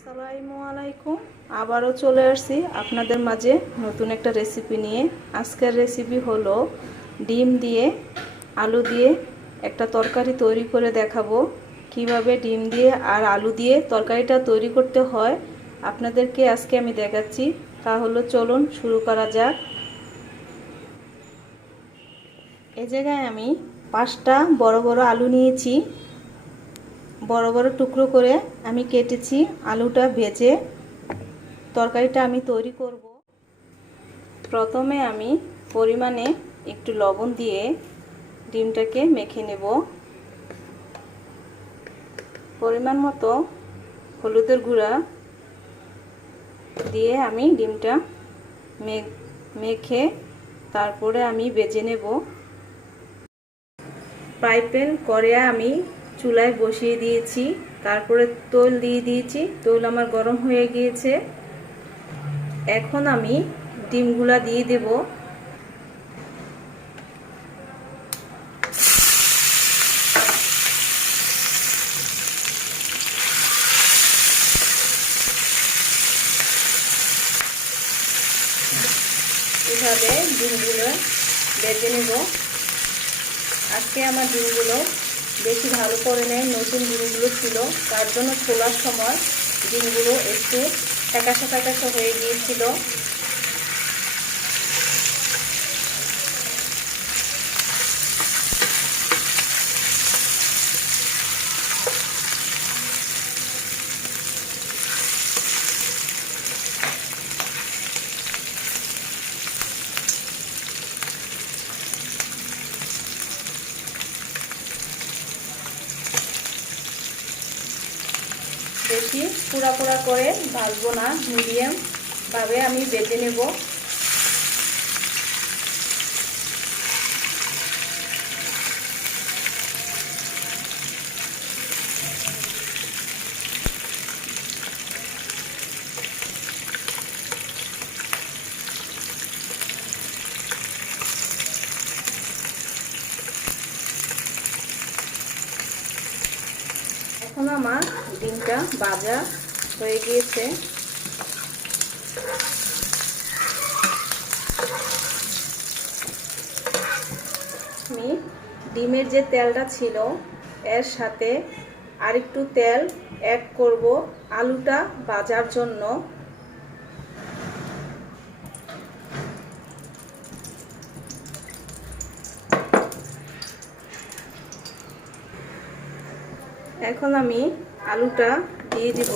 আসসালামু আলাইকুম। আবারও চলে আসছি আপনাদের মাঝে নতুন একটা রেসিপি নিয়ে। আজকের রেসিপি হলো ডিম দিয়ে আলু দিয়ে একটা তরকারি তৈরি করে দেখাবো। কিভাবে ডিম দিয়ে আর আলু দিয়ে তরকারিটা তৈরি করতে হয় আপনাদেরকে আজকে আমি দেখাচ্ছি। তাহলে চলুন শুরু করা যাক। এই জায়গায় আমি 5টা বড় বড় আলু নিয়েছি। বড় বড় টুকরো করে আমি কেটেছি। আলুটা ভেজে তরকারিটা আমি তৈরি করব। প্রথমে আমি পরিমাণে একটু লবণ দিয়ে ডিমটাকে মেখে নেব। পরিমাণ মতো হলুদের গুঁড়া দিয়ে আমি ডিমটা মেখে তারপরে আমি ভেজে নেব। ফ্রাই প্যান কড়াই আমি চুলায় বসিয়ে দিয়েছি। তারপরে তেল দিয়ে দিয়েছি। তেল আমার গরম হয়ে গিয়েছে। এখন আমি ডিমগুলা দিয়ে দেব। এভাবে ডিমগুলো ভেজে নেব। আজকে আমার ডিমগুলো বেশি ভালো করে নেই, নতুন ডিমগুলো ছিল, তার জন্য খোলার সময় ডিমগুলো একটু ফ্যাকাশে ফ্যাকাশে হয়ে গিয়েছিল। বেশি পোড়া পোড়া করে ভাজবো না, মিডিয়াম ভাবে আমি ভেজে নেব। এখন আমার ডিমটা ভাজা হয়ে গিয়েছে। আমি ডিমের যে তেলটা ছিল এর সাথে আরেকটু তেল অ্যাড করব আলুটা ভাজার জন্য। এখন আমি আলুটা দিয়ে দিব।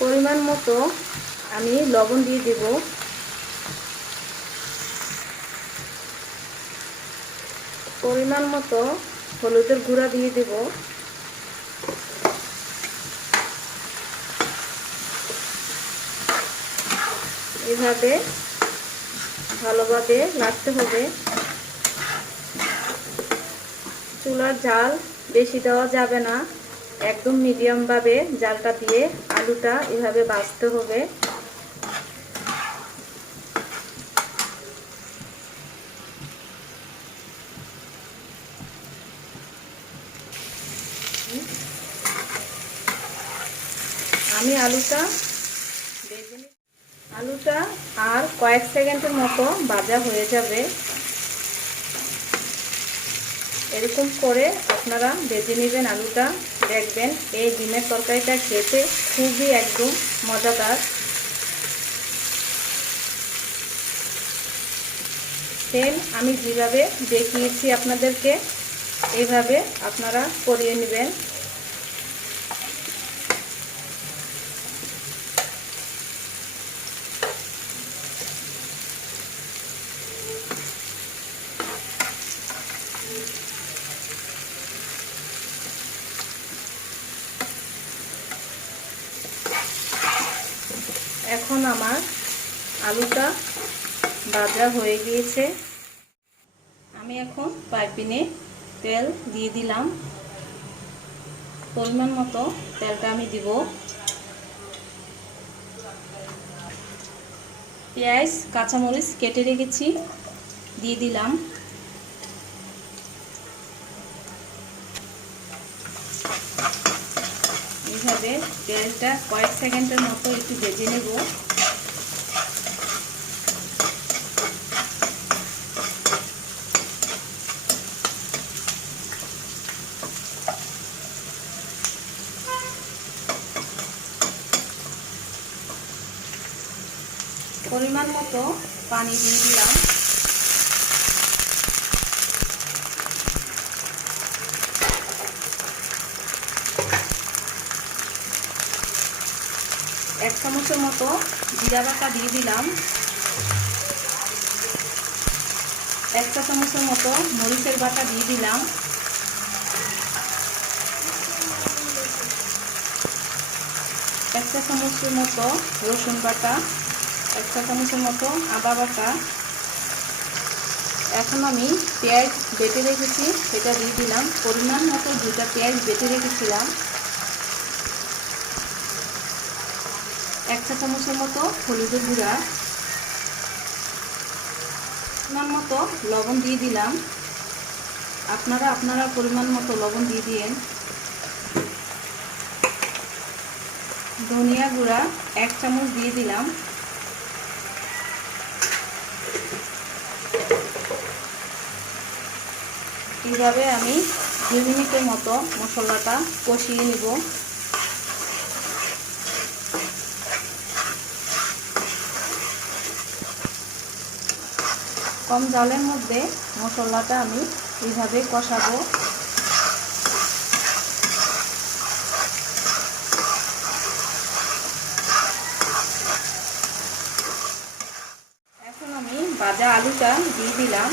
পরিমাণ মতো আমি লবণ দিয়ে দেব। পরিমাণ মতো হলুদের গুঁড়া দিয়ে দেব। এভাবে ভালোভাবে নাড়তে হবে। চুলার জাল বেশি দেওয়া যাবে না, একদম মিডিয়াম ভাবে জালটা দিয়ে আলুটা এভাবে ভাজতে হবে। আমি আলুটা আর কয়েক সেকেন্ডের মতো ভাজা হয়ে যাবে। এরকম করে আপনারা ভেজে নেবেন আলুটা, দেখবেন এই ডিমের তরকারিটা খেতে খুবই একদম মজাদার। সেম আমি যেভাবে দেখিয়েছি আপনাদেরকে এইভাবে আপনারা করিয়ে নেবেন। এখন আমার আলুটা ভাজা হয়ে গিয়েছে। আমি এখন ফ্রাইপ্যানে তেল দিয়ে দিলাম। পরিমাণ মতো তেলটা আমি দিব। পেঁয়াজ কাঁচামরিচ কেটে রেখেছি দিয়ে দিলাম। এইভাবে পেঁয়াজটা কয়েক সেকেন্ডের মতো একটু ভেজে নেব। পরিমাণ মতো পানি দিয়ে দিলাম। এক চামচের মতো জিরা বাটা দিয়ে দিলাম। এক চা চামচের মতো মরিচের বাটা দিয়ে দিলাম। এক চা চামচের মতো রসুন বাটা, এক চা চামচের মতো আদা বাটা। এখন আমি পেঁয়াজ বেটে রেখেছি সেটা দিয়ে দিলাম। পরিমাণ মতো 2টা পেঁয়াজ বেটে রেখেছিলাম। এক চা চামচের মতো হলুদের গুঁড়া, পরিমাণ মতো লবণ দিয়ে দিলাম। আপনারা পরিমাণ মতো লবণ দিয়ে দিন। ধনিয়া গুঁড়া 1 চামচ দিয়ে দিলাম। এইভাবে আমি 2 মিনিটের মতো মশলাটা কষিয়ে নিব। কম জালের মধ্যে মশলাটা আমি এইভাবে কষাবো। এখন আমি ভাজা আলুটা দিয়ে দিলাম।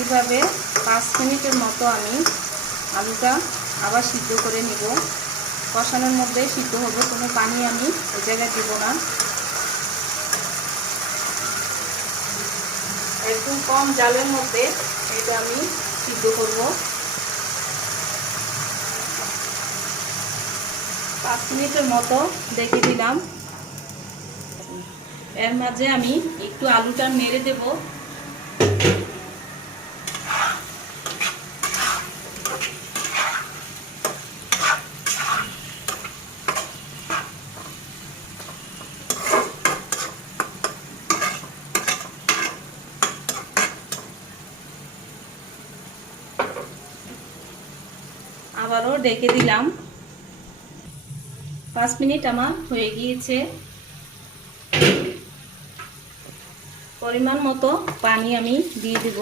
এইভাবে 5 মিনিটের মতো আমি আলুটা আবার সিদ্ধ করে নিব। কষানোর মধ্যে সিদ্ধ হবে, কোনো পানি আমি ওই জায়গায় দিব না। একদম কম জালের মধ্যে এটা আমি সিদ্ধ করব। 5 মিনিটের মতো রেখে দিলাম। এর মাঝে আমি একটু আলুটা নেড়ে দেব। আবারও ঢেকে দিলাম। 5 মিনিট আমার হয়ে গিয়েছে। পরিমাণ মতো পানি আমি দিয়ে দেব।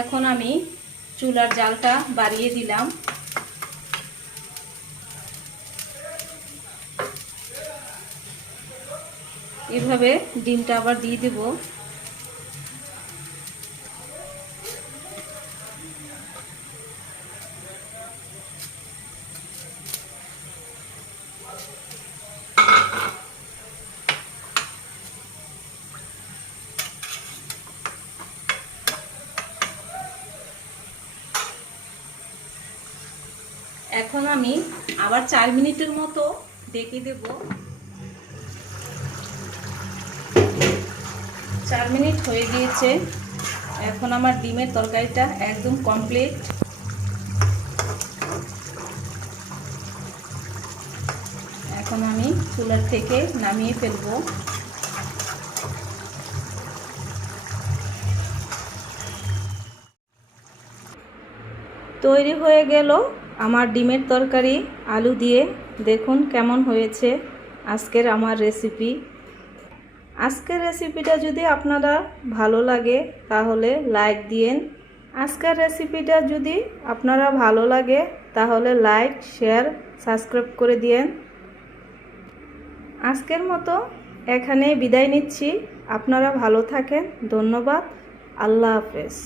এখন আমি চুলার জালটা বাড়িয়ে দিলাম। এভাবে ডিমটা আবার দিয়ে দেব। এখন আমি আবার 4 মিনিটের মতো ঢেকে দেব। 4 মিনিট হয়ে গিয়েছে। এখন আমার ডিমের তরকারিটা একদম কমপ্লিট। এখন আমি চুলার থেকে নামিয়ে ফেলবো। তৈরি হয়ে গেল আমার ডিমের তরকারি আলু দিয়ে। দেখুন কেমন হয়েছে আজকের আমার রেসিপি। আজকের রেসিপিটা যদি আপনারা ভালো লাগে তাহলে লাইক দিয়েন। আজকের রেসিপিটা যদি আপনারা ভালো লাগে তাহলে লাইক, শেয়ার, সাবস্ক্রাইব করে দিয়েন। আজকের মতো এখানেই বিদায় নিচ্ছি। আপনারা ভালো থাকেন। ধন্যবাদ। আল্লাহ হাফেজ।